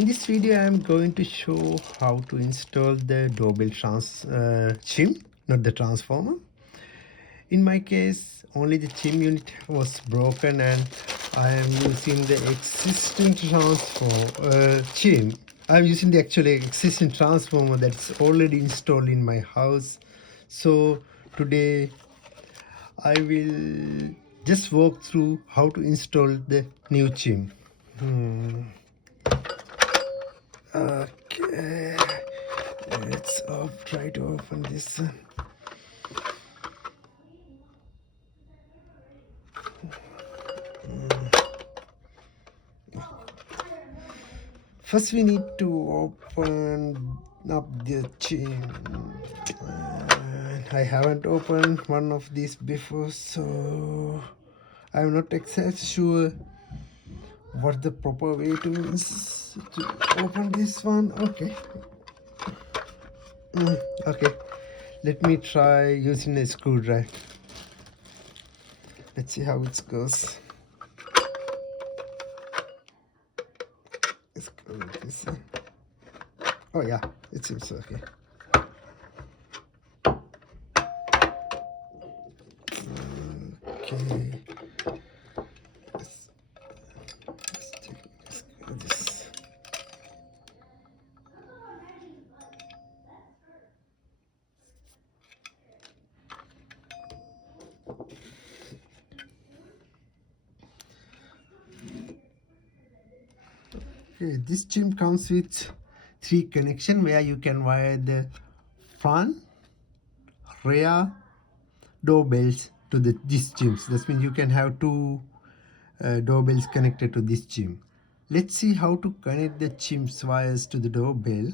In this video, I am going to show how to install the doorbell chime, not the transformer. In my case, only the chime unit was broken and I am using the existing chime. I'm using the actually existing transformer that's already installed in my house. So today I will just walk through how to install the new chime. Okay, let's try to open this. First we need to open up the chain. I haven't opened one of these before, so I'm not exactly sure what the proper way to open this one. Okay. Okay, let me try using a screwdriver. Let's see how it goes. Let's go with this. Oh yeah, it seems okay. Okay. Let's go this. Okay, this chime comes with 3 connection where you can wire the front, rear doorbells to these chimes. That means you can have 2 doorbells connected to this chime. Let's see how to connect the chime's wires to the doorbell.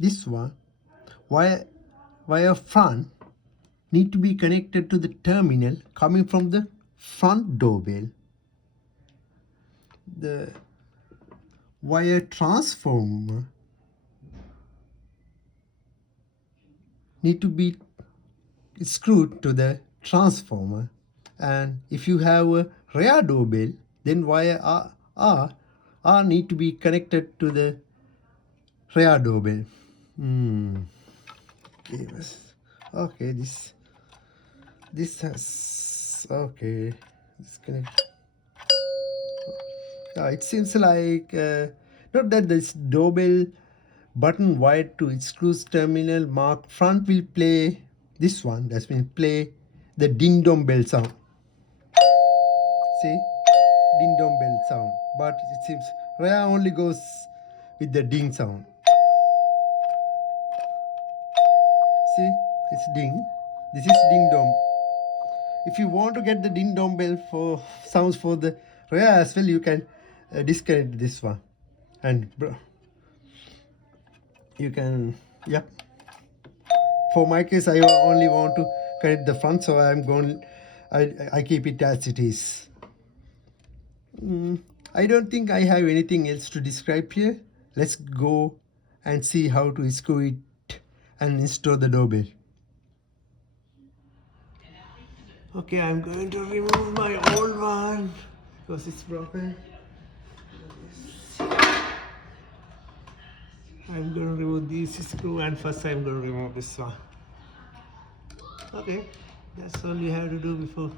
This one wire front need to be connected to the terminal coming from the front doorbell. The wire transformer need to be screwed to the transformer, and if you have a rear doorbell, then wire R need to be connected to the rear doorbell. Okay, this has okay. This connect. It seems like not that this doorbell button wired to its screws terminal marked front will play this one. That means play the ding dong bell sound. See, ding dong bell sound. But it seems rear only goes with the ding sound. See, it's ding. This is ding dong. If you want to get the ding dong bell for sounds for the rear as well, you can disconnect this one, and you can, yep. For my case, I only want to connect the front, so I keep it as it is. I don't think I have anything else to describe here. Let's go and see how to screw it and install the doorbell. Okay, I'm going to remove my old one because it's broken. I'm going to remove this screw, and first I'm going to remove this one. Okay, that's all you have to do before.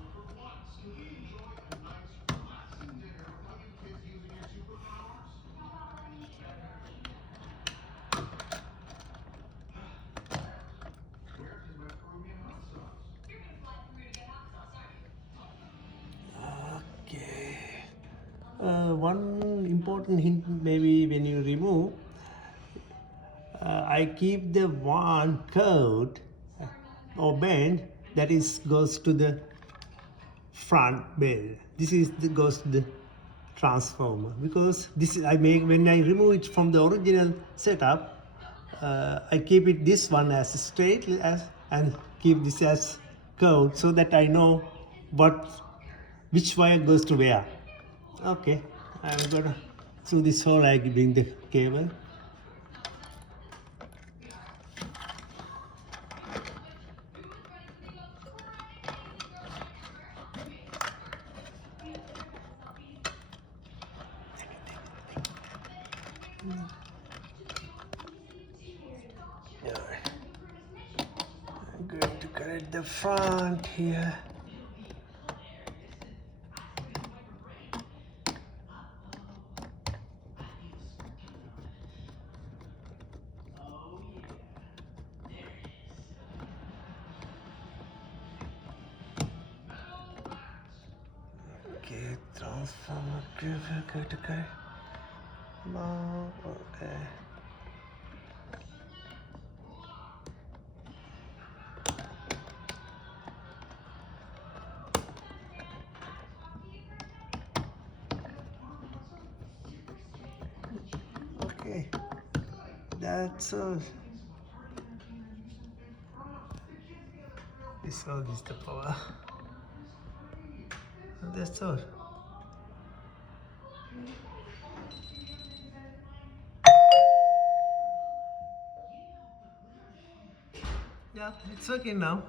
Okay. One important hint, maybe when you remove, I keep the one curved or bend that is goes to the front bell. This is goes to the transformer, because this is, I make when I remove it from the original setup. I keep it this one as straight as and keep this as curved so that I know which wire goes to where. Okay, I'm gonna through this hole I bring the cable. Alright. I'm going to connect the front here. Okay, transformer, okay. No, okay. Okay, that's all. This all is the power. That's all. Yeah, it's okay now.